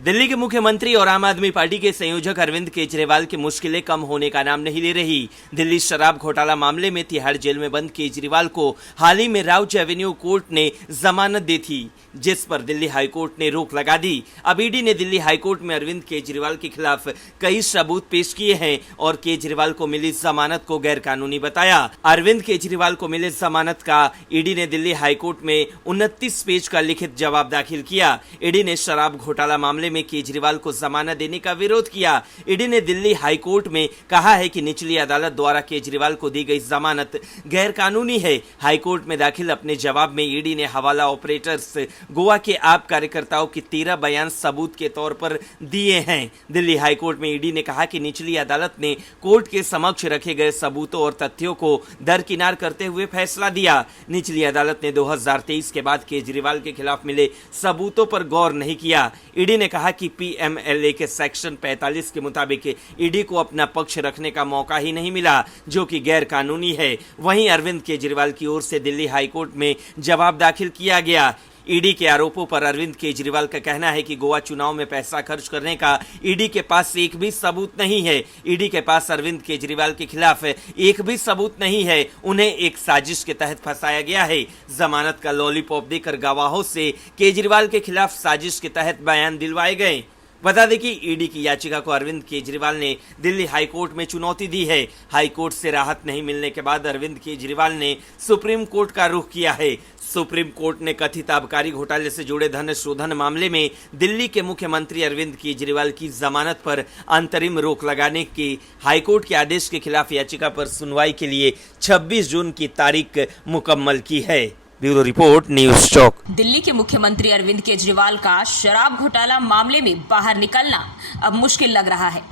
दिल्ली के मुख्यमंत्री और आम आदमी पार्टी के संयोजक अरविंद केजरीवाल की मुश्किलें कम होने का नाम नहीं ले रही। दिल्ली शराब घोटाला मामले में तिहाड़ जेल में बंद केजरीवाल को हाल ही में राउज एवेन्यू कोर्ट ने जमानत दी थी, जिस पर दिल्ली हाईकोर्ट ने रोक लगा दी। अब ईडी ने दिल्ली हाईकोर्ट में अरविंद केजरीवाल के खिलाफ कई सबूत पेश किए हैं और केजरीवाल को मिली जमानत को गैरकानूनी बताया। अरविंद केजरीवाल को मिले जमानत का ईडी ने दिल्ली हाईकोर्ट में 29 पेज का लिखित जवाब दाखिल किया। ईडी ने शराब घोटाला मामले में केजरीवाल को जमानत देने का विरोध किया। ईडी ने दिल्ली हाईकोर्ट में कहा है कि निचली अदालत द्वारा केजरीवाल को दी गई जमानत गैरकानूनी है। हाईकोर्ट में दाखिल अपने जवाब में ईडी ने हवाला ऑपरेटर्स गोवा के आप कार्यकर्ताओं की 13 बयान सबूत के तौर पर दिए हैं। दिल्ली हाईकोर्ट में ईडी ने कहा कि निचली अदालत ने कोर्ट के समक्ष रखे गए सबूतों और तथ्यों को दरकिनार करते हुए फैसला दिया। निचली अदालत ने 2023 के बाद केजरीवाल के खिलाफ मिले सबूतों पर गौर नहीं किया। ईडी ने कहा कि पीएमएलए के सेक्शन 45 के मुताबिक ईडी को अपना पक्ष रखने का मौका ही नहीं मिला, जो कि गैर कानूनी है। वहीं अरविंद केजरीवाल की ओर से दिल्ली हाईकोर्ट में जवाब दाखिल किया गया। ईडी के आरोपों पर अरविंद केजरीवाल का कहना है कि गोवा चुनाव में पैसा खर्च करने का ईडी के पास एक भी सबूत नहीं है। ईडी के पास अरविंद केजरीवाल के खिलाफ एक भी सबूत नहीं है। उन्हें एक साजिश के तहत फंसाया गया है। जमानत का लॉलीपॉप देकर गवाहों से केजरीवाल के खिलाफ साजिश के तहत बयान दिलवाए गए। बता दें कि ईडी की याचिका को अरविंद केजरीवाल ने दिल्ली हाईकोर्ट में चुनौती दी है। हाईकोर्ट से राहत नहीं मिलने के बाद अरविंद केजरीवाल ने सुप्रीम कोर्ट का रुख किया है। सुप्रीम कोर्ट ने कथित आबकारी घोटाले से जुड़े धन शोधन मामले में दिल्ली के मुख्यमंत्री अरविंद केजरीवाल की जमानत पर अंतरिम रोक लगाने के हाईकोर्ट के आदेश के खिलाफ याचिका पर सुनवाई के लिए 26 जून की तारीख मुकम्मल की है। ब्यूरो रिपोर्ट, न्यूज़ चौक। दिल्ली के मुख्यमंत्री अरविंद केजरीवाल का शराब घोटाला मामले में बाहर निकलना अब मुश्किल लग रहा है।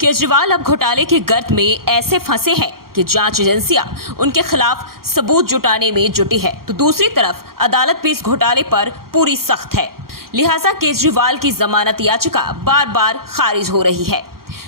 केजरीवाल अब घोटाले के गर्त में ऐसे फंसे हैं कि जांच एजेंसियां उनके खिलाफ सबूत जुटाने में जुटी है, तो दूसरी तरफ अदालत भी इस घोटाले पर पूरी सख्त है। लिहाजा केजरीवाल की जमानत याचिका बार बार खारिज हो रही है।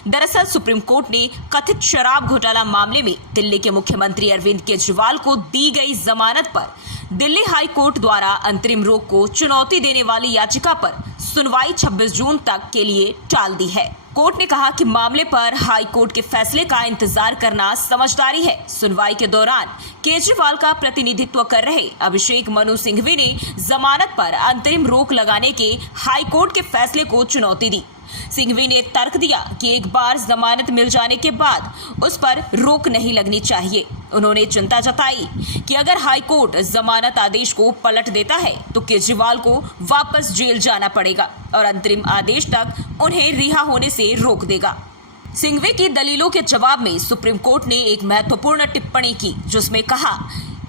दरअसल सुप्रीम कोर्ट ने कथित शराब घोटाला मामले में दिल्ली के मुख्यमंत्री अरविंद केजरीवाल को दी गई जमानत पर दिल्ली हाई कोर्ट द्वारा अंतरिम रोक को चुनौती देने वाली याचिका पर सुनवाई 26 जून तक के लिए टाल दी है। कोर्ट ने कहा कि मामले पर हाई कोर्ट के फैसले का इंतजार करना समझदारी है। सुनवाई के दौरान केजरीवाल का प्रतिनिधित्व कर रहे अभिषेक मनु सिंघवी ने जमानत पर अंतरिम रोक लगाने के हाई कोर्ट के फैसले को चुनौती दी। सिंघवी ने तर्क दिया कि एक बार जमानत मिल जाने के बाद उस पर रोक नहीं लगनी चाहिए। उन्होंने चिंता जताई कि अगर हाई कोर्ट जमानत आदेश को पलट देता है तो केजरीवाल को वापस जेल जाना पड़ेगा और अंतरिम आदेश तक उन्हें रिहा होने से रोक देगा। सिंघवी की दलीलों के जवाब में सुप्रीम कोर्ट ने एक महत्वपूर्ण टिप्पणी की, जिसमें कहा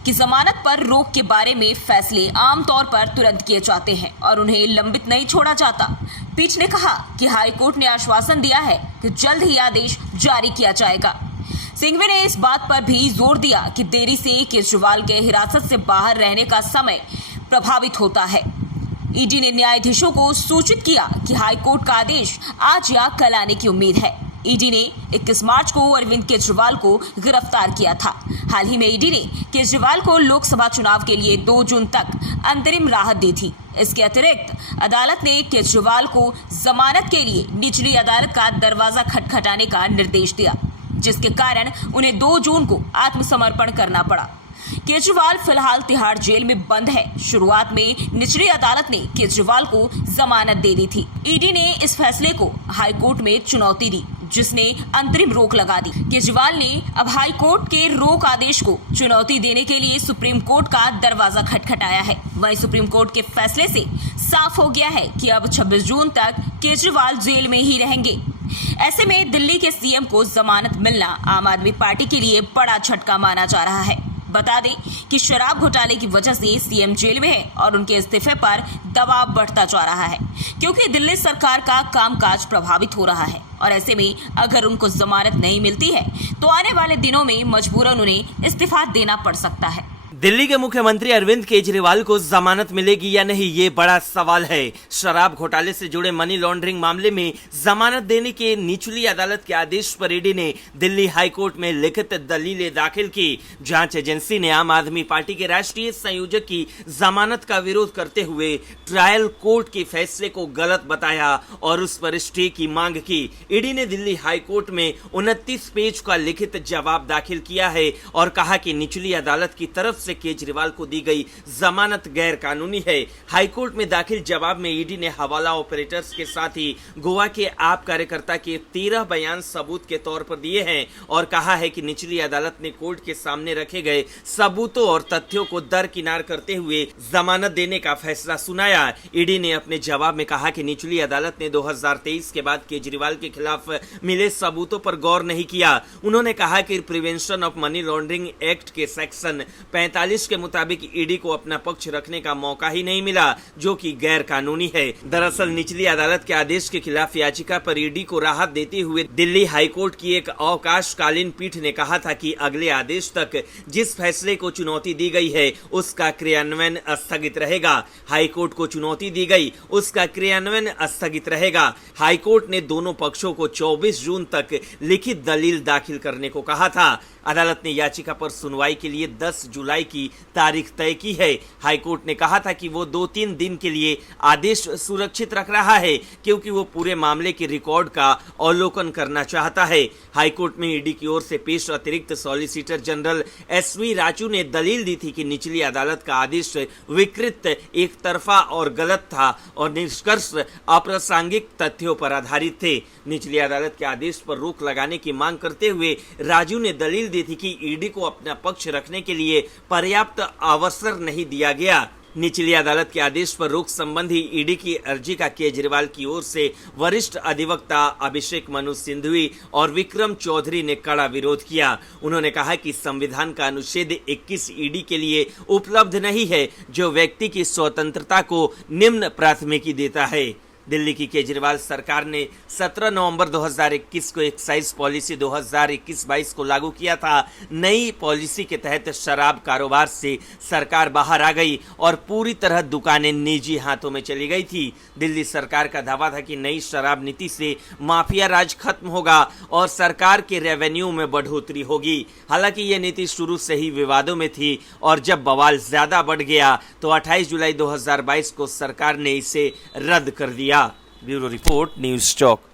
कि जमानत पर रोक के बारे में फैसले आमतौर पर तुरंत किए जाते हैं और उन्हें लंबित नहीं छोड़ा जाता। पीठ ने कहा कि हाई कोर्ट ने आश्वासन दिया है कि जल्द ही आदेश जारी किया जाएगा। सिंघवी ने इस बात पर भी जोर दिया कि देरी से केजरीवाल के हिरासत से बाहर रहने का समय प्रभावित होता है। ईडी ने न्यायाधीशों को सूचित किया कि हाई कोर्ट का आदेश आज या कल आने की उम्मीद है। ईडी ने 21 मार्च को अरविंद केजरीवाल को गिरफ्तार किया था। हाल ही में ईडी ने केजरीवाल को लोकसभा चुनाव के लिए 2 जून तक अंतरिम राहत दी थी। इसके अतिरिक्त अदालत ने केजरीवाल को जमानत के लिए निचली अदालत का दरवाजा खटखटाने का निर्देश दिया, जिसके कारण उन्हें 2 जून को आत्मसमर्पण करना पड़ा। केजरीवाल फिलहाल तिहाड़ जेल में बंद है। शुरुआत में निचली अदालत ने केजरीवाल को जमानत दे दी थी। ईडी ने इस फैसले को हाई कोर्ट में चुनौती दी, जिसने अंतरिम रोक लगा दी। केजरीवाल ने अब हाई कोर्ट के रोक आदेश को चुनौती देने के लिए सुप्रीम कोर्ट का दरवाजा खटखटाया है। वहीं सुप्रीम कोर्ट के फैसले से साफ हो गया है कि अब 26 जून तक केजरीवाल जेल में ही रहेंगे। ऐसे में दिल्ली के सीएम को जमानत मिलना आम आदमी पार्टी के लिए बड़ा झटका माना जा रहा है। बता दें कि शराब घोटाले की वजह से सीएम जेल में है और उनके इस्तीफे पर दबाव बढ़ता जा रहा है, क्योंकि दिल्ली सरकार का कामकाज प्रभावित हो रहा है और ऐसे में अगर उनको जमानत नहीं मिलती है तो आने वाले दिनों में मजबूरन उन्हें इस्तीफा देना पड़ सकता है। दिल्ली के मुख्यमंत्री अरविंद केजरीवाल को जमानत मिलेगी या नहीं, ये बड़ा सवाल है। शराब घोटाले से जुड़े मनी लॉन्ड्रिंग मामले में जमानत देने के निचली अदालत के आदेश पर ईडी ने दिल्ली हाईकोर्ट में लिखित दलीलें दाखिल की। जांच एजेंसी ने आम आदमी पार्टी के राष्ट्रीय संयोजक की जमानत का विरोध करते हुए ट्रायल कोर्ट के फैसले को गलत बताया और उस पर स्टे की मांग की। ईडी ने दिल्ली हाईकोर्ट में 29 पेज का लिखित जवाब दाखिल किया है और कहा कि निचली अदालत की तरफ से केजरीवाल को दी गई जमानत गैर कानूनी है। हाईकोर्ट में दाखिल जवाब में ईडी ने हवाला ऑपरेटर्स के साथ ही गोवा के आप कार्यकर्ता के 13 बयान सबूत के तौर पर दिए हैं और कहा है कि निचली अदालत ने कोर्ट के सामने रखे गए सबूतों और तथ्यों को दरकिनार करते हुए जमानत देने का फैसला सुनाया। ईडी ने अपने जवाब में कहा कि निचली अदालत ने 2023 के बाद केजरीवाल के खिलाफ मिले सबूतों पर गौर नहीं किया। उन्होंने कहा कि prevention of money laundering act के सेक्शन 45 के मुताबिक ईडी को अपना पक्ष रखने का मौका ही नहीं मिला, जो कि गैर कानूनी है। दरअसल निचली अदालत के आदेश के खिलाफ याचिका पर ईडी को राहत देते हुए दिल्ली हाईकोर्ट की एक अवकाशकालीन पीठ ने कहा था कि अगले आदेश तक जिस फैसले को चुनौती दी गई है उसका क्रियान्वयन स्थगित रहेगा। हाईकोर्ट को चुनौती दी गई, उसका क्रियान्वयन स्थगित रहेगा। हाईकोर्ट ने दोनों पक्षों को 24 जून तक लिखित दलील दाखिल करने को कहा था। अदालत ने याचिका पर सुनवाई के लिए 10 जुलाई की तारीख तय की है। हाईकोर्ट ने कहा था कि वो 2-3 दिन के लिए आदेश सुरक्षित रख रहा है क्योंकि वो पूरे मामले के रिकॉर्ड का अवलोकन करना चाहता है। हाईकोर्ट में ईडी की ओर से पेश अतिरिक्त सॉलिसिटर जनरल SV राजू ने दलील दी थी कि निचली अदालत का आदेश विकृत, एक तरफा और गलत था और निष्कर्ष अप्रासंगिक तथ्यों पर आधारित थे। निचली अदालत के आदेश पर रोक लगाने की मांग करते हुए राजू ने दलील दी थी कि ईडी को अपना पक्ष रखने के लिए पर्याप्त अवसर नहीं दिया गया। निचली अदालत के आदेश पर रोक संबंधी ईडी की अर्जी का केजरीवाल की ओर से वरिष्ठ अधिवक्ता अभिषेक मनु सिंघवी और विक्रम चौधरी ने कड़ा विरोध किया। उन्होंने कहा कि संविधान का अनुच्छेद 21 ईडी के लिए उपलब्ध नहीं है, जो व्यक्ति की स्वतंत्रता को निम्न प्राथमिकी देता है। दिल्ली की केजरीवाल सरकार ने 17 नवंबर 2021 को एक्साइज पॉलिसी 2021-22 को लागू किया था। नई पॉलिसी के तहत शराब कारोबार से सरकार बाहर आ गई और पूरी तरह दुकानें निजी हाथों में चली गई थी। दिल्ली सरकार का दावा था कि नई शराब नीति से माफिया राज खत्म होगा और सरकार के रेवेन्यू में बढ़ोतरी होगी। हालांकि यह नीति शुरू से ही विवादों में थी और जब बवाल ज्यादा बढ़ गया तो 28 जुलाई 2022 को सरकार ने इसे रद्द कर दिया। ब्यूरो रिपोर्ट, न्यूज़ चौक।